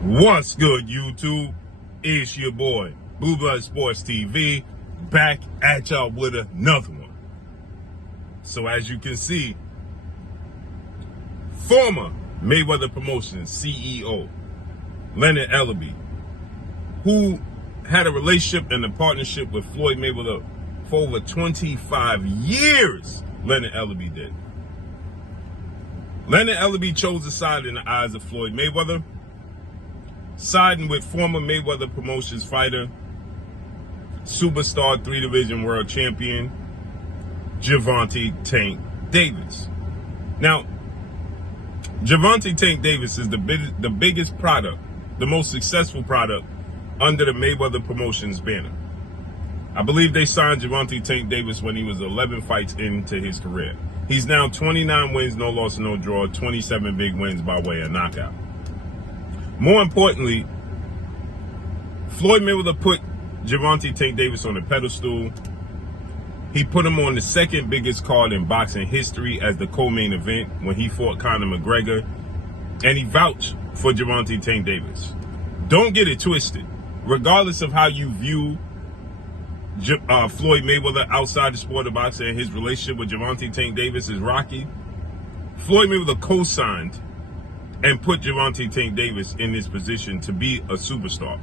What's good, YouTube? It's your boy, Blue Blood Sports TV, back at y'all with another one. So as you can see, former Mayweather Promotions CEO, Leonard Ellerbe, who had a relationship and a partnership with Floyd Mayweather for over 25 years, Leonard Ellerbe did. Leonard Ellerbe chose a side in the eyes of Floyd Mayweather, siding with former Mayweather Promotions fighter, superstar 3-division world champion, Gervonta Tank Davis. Now, Gervonta Tank Davis is the biggest product, the most successful product under the Mayweather Promotions banner. I believe they signed Gervonta Tank Davis when he was 11 fights into his career. He's now 29 wins, no loss, no draw, 27 big wins by way of knockout. More importantly, Floyd Mayweather put Gervonta Tank Davis on a pedestal. He put him on the second biggest card in boxing history as the co-main event when he fought Conor McGregor, and he vouched for Gervonta Tank Davis. Don't get it twisted. Regardless of how you view Floyd Mayweather outside the sport of boxing and his relationship with Gervonta Tank Davis is rocky, Floyd Mayweather co-signed and put Gervonta Tank Davis in this position to be a superstar.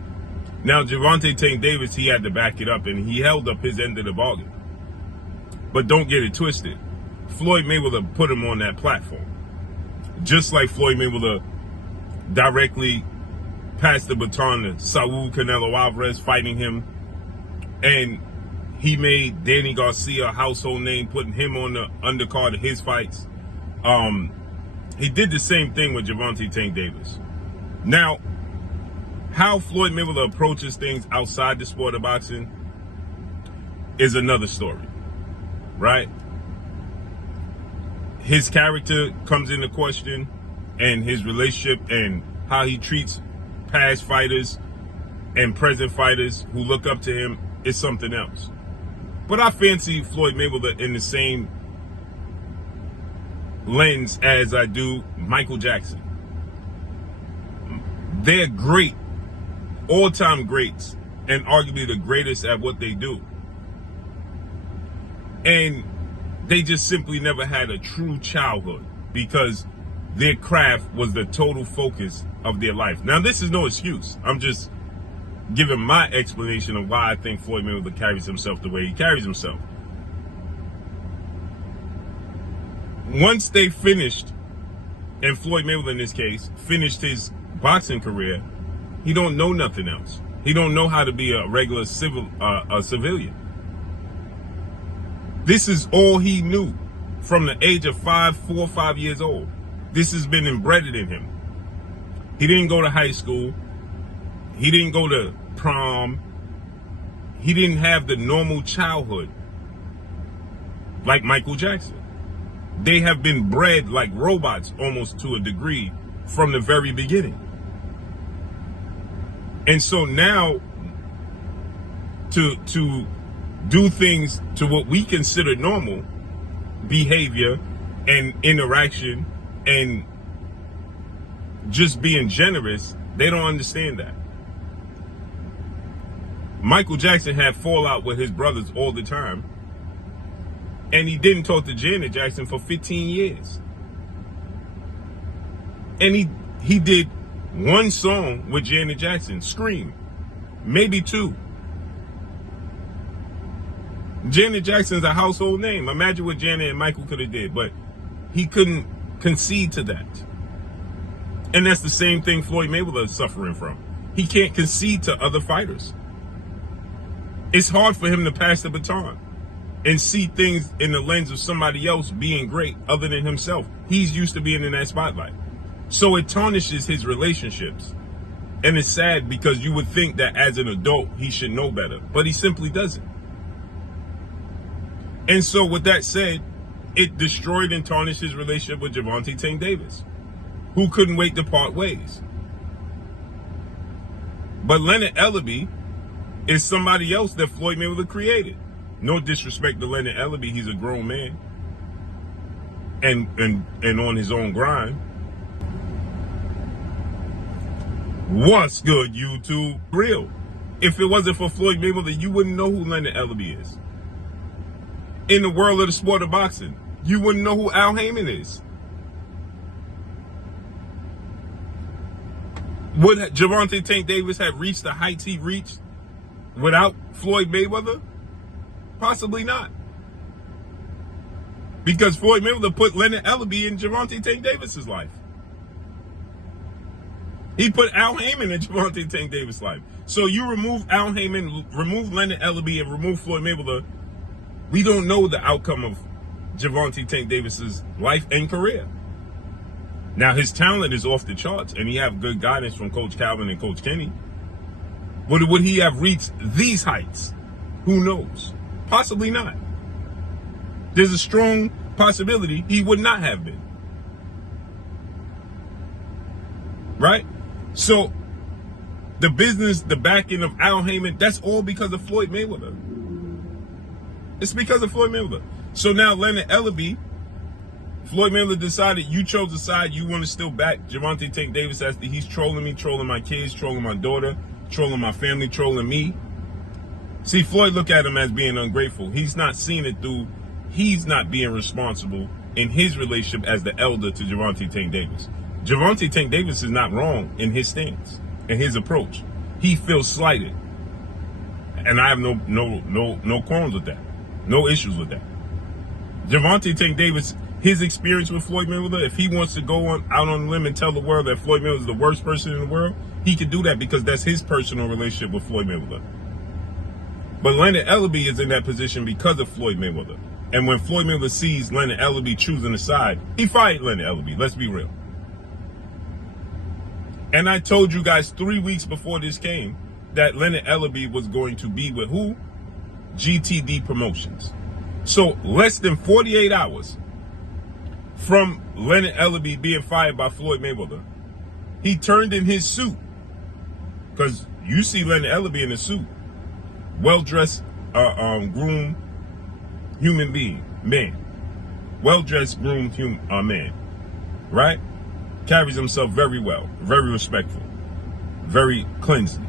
Now, Gervonta Tank Davis, he had to back it up, and he held up his end of the bargain. But don't get it twisted. Floyd Mayweather put him on that platform. Just like Floyd Mayweather directly passed the baton to Saul Canelo Alvarez fighting him, and he made Danny Garcia a household name, putting him on the undercard of his fights. He did the same thing with Gervonta Tank Davis. Now, how Floyd Mayweather approaches things outside the sport of boxing is another story, right? His character comes into question, and his relationship and how he treats past fighters and present fighters who look up to him is something else. But I fancy Floyd Mayweather in the same lens as I do Michael Jackson. They're great, all-time greats, and arguably the greatest at what they do. And they just simply never had a true childhood because their craft was the total focus of their life. Now, this is no excuse. I'm just giving my explanation of why I think Floyd Mayweather carries himself the way he carries himself. Once they finished, and Floyd Mayweather in this case, finished his boxing career, he don't know nothing else. He don't know how to be a regular civilian. This is all he knew from the age of 4 or 5 years old. This has been embedded in him. He didn't go to high school. He didn't go to prom. He didn't have the normal childhood like Michael Jackson. They have been bred like robots almost to a degree from the very beginning. And so now to do things to what we consider normal behavior and interaction and just being generous, they don't understand that. Michael Jackson had fallout with his brothers all the time, and he didn't talk to Janet Jackson for 15 years. And he did one song with Janet Jackson, Scream, maybe two. Janet Jackson's a household name. Imagine what Janet and Michael could have did, but he couldn't concede to that. And that's the same thing Floyd Mayweather is suffering from. He can't concede to other fighters. It's hard for him to pass the baton and see things in the lens of somebody else being great other than himself. He's used to being in that spotlight. So it tarnishes his relationships. And it's sad because you would think that as an adult, he should know better, but he simply doesn't. And so with that said, it destroyed and tarnished his relationship with Gervonta Tank Davis, who couldn't wait to part ways. But Leonard Ellerbe is somebody else that Floyd Mayweather created. No disrespect to Leonard Ellerbe, he's a grown man and on his own grind. What's good, YouTube? Real. If it wasn't for Floyd Mayweather, you wouldn't know who Leonard Ellerbe is. In the world of the sport of boxing, you wouldn't know who Al Heyman is. Would Gervonta Tank Davis have reached the heights he reached without Floyd Mayweather? Possibly not. Because Floyd Mayweather put Leonard Ellerbe in Gervonta Tank Davis's life. He put Al Heyman in Gervonta Tank Davis' life. So you remove Al Heyman, remove Leonard Ellerbe, and remove Floyd Mayweather, we don't know the outcome of Gervonta Tank Davis's life and career. Now, his talent is off the charts, and he have good guidance from Coach Calvin and Coach Kenny. But would he have reached these heights? Who knows? Possibly not. There's a strong possibility he would not have been. Right? So, the business, the backing of Al Heyman, that's all because of Floyd Mayweather. It's because of Floyd Mayweather. So now Leonard Ellerbe, Floyd Mayweather decided you chose a side, you want to still back Gervonta Tank Davis after he's trolling me, trolling my kids, trolling my daughter, trolling my family, trolling me. See, Floyd look at him as being ungrateful. He's not seeing it through, he's not being responsible in his relationship as the elder to Gervonta Tank Davis. Gervonta Tank Davis is not wrong in his stance and his approach. He feels slighted. And I have no qualms with that. No issues with that. Gervonta Tank Davis, his experience with Floyd Mayweather, if he wants to go out on a limb and tell the world that Floyd Mayweather is the worst person in the world, he can do that because that's his personal relationship with Floyd Mayweather. But Leonard Ellerbe is in that position because of Floyd Mayweather. And when Floyd Mayweather sees Leonard Ellerbe choosing a side, he fired Leonard Ellerbe. Let's be real. And I told you guys 3 weeks before this came that Leonard Ellerbe was going to be with who? GTD Promotions. So less than 48 hours from Leonard Ellerbe being fired by Floyd Mayweather, he turned in his suit. Because you see Leonard Ellerbe in a suit. Well-dressed, groomed human being, man. Well-dressed, groomed man. Right? Carries himself very well, very respectful, very cleansing.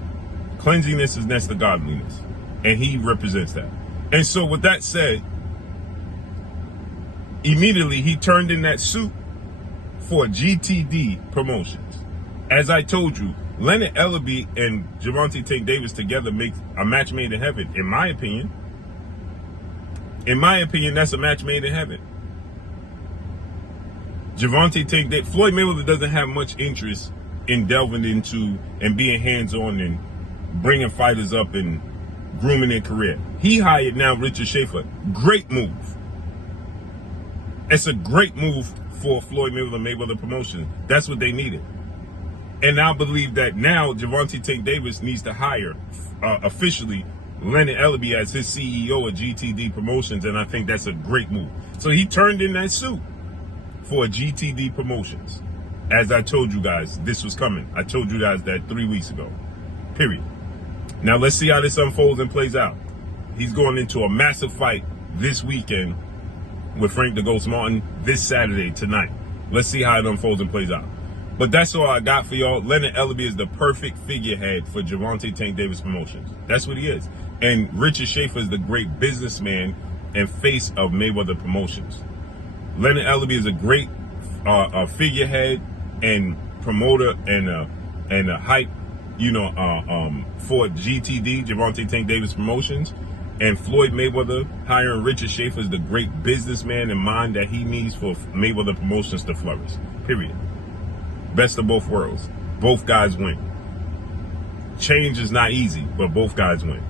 Cleansiness is next to godliness, and he represents that. And so with that said, immediately he turned in that suit for GTD Promotions. As I told you, Leonard Ellerbe and Gervonta Tank Davis together make a match made in heaven, in my opinion. In my opinion, that's a match made in heaven. Gervonta Tank Davis, Floyd Mayweather doesn't have much interest in delving into and being hands-on and bringing fighters up and grooming their career. He hired now Richard Schaefer. Great move. It's a great move for Floyd Mayweather Promotions. That's what they needed. And I believe that now Gervonta Tank Davis needs to hire officially Leonard Ellerbe as his CEO of GTD Promotions, and I think that's a great move. So he turned in that suit for GTD Promotions. As I told you guys, this was coming. I told you guys that 3 weeks ago. Period. Now let's see how this unfolds and plays out. He's going into a massive fight this weekend with Frank the Ghost Martin this Saturday, tonight. Let's see how it unfolds and plays out. But that's all I got for y'all. Leonard Ellerbe is the perfect figurehead for Gervonta Tank Davis Promotions. That's what he is. And Richard Schaefer is the great businessman and face of Mayweather Promotions. Leonard Ellerbe is a great figurehead and promoter and a hype, for GTD, Gervonta Tank Davis Promotions. And Floyd Mayweather hiring Richard Schaefer is the great businessman and mind that he needs for Mayweather Promotions to flourish. Period. Best of both worlds. Both guys win. Change is not easy, but both guys win.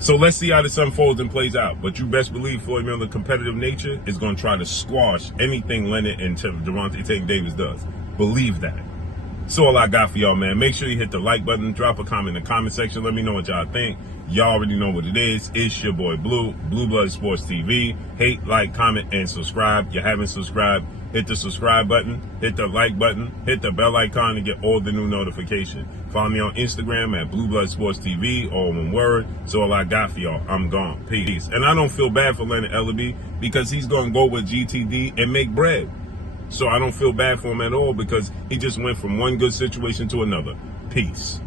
So let's see how this unfolds and plays out. But you best believe Floyd Mayweather's competitive nature is going to try to squash anything Leonard and Gervonta Tank Davis does. Believe that. So all I got for y'all, man. Make sure you hit the like button. Drop a comment in the comment section. Let me know what y'all think. Y'all already know what it is. It's your boy Blue, Blue Blood Sports TV. Hate, like, comment, and subscribe. You haven't subscribed, hit the subscribe button, hit the like button, hit the bell icon to get all the new notifications. Follow me on Instagram at Blue Blood Sports TV, all one word. So all I got for y'all. I'm gone. Peace. And I don't feel bad for Leonard Ellerbe because he's going to go with GTD and make bread. So I don't feel bad for him at all because he just went from one good situation to another. Peace.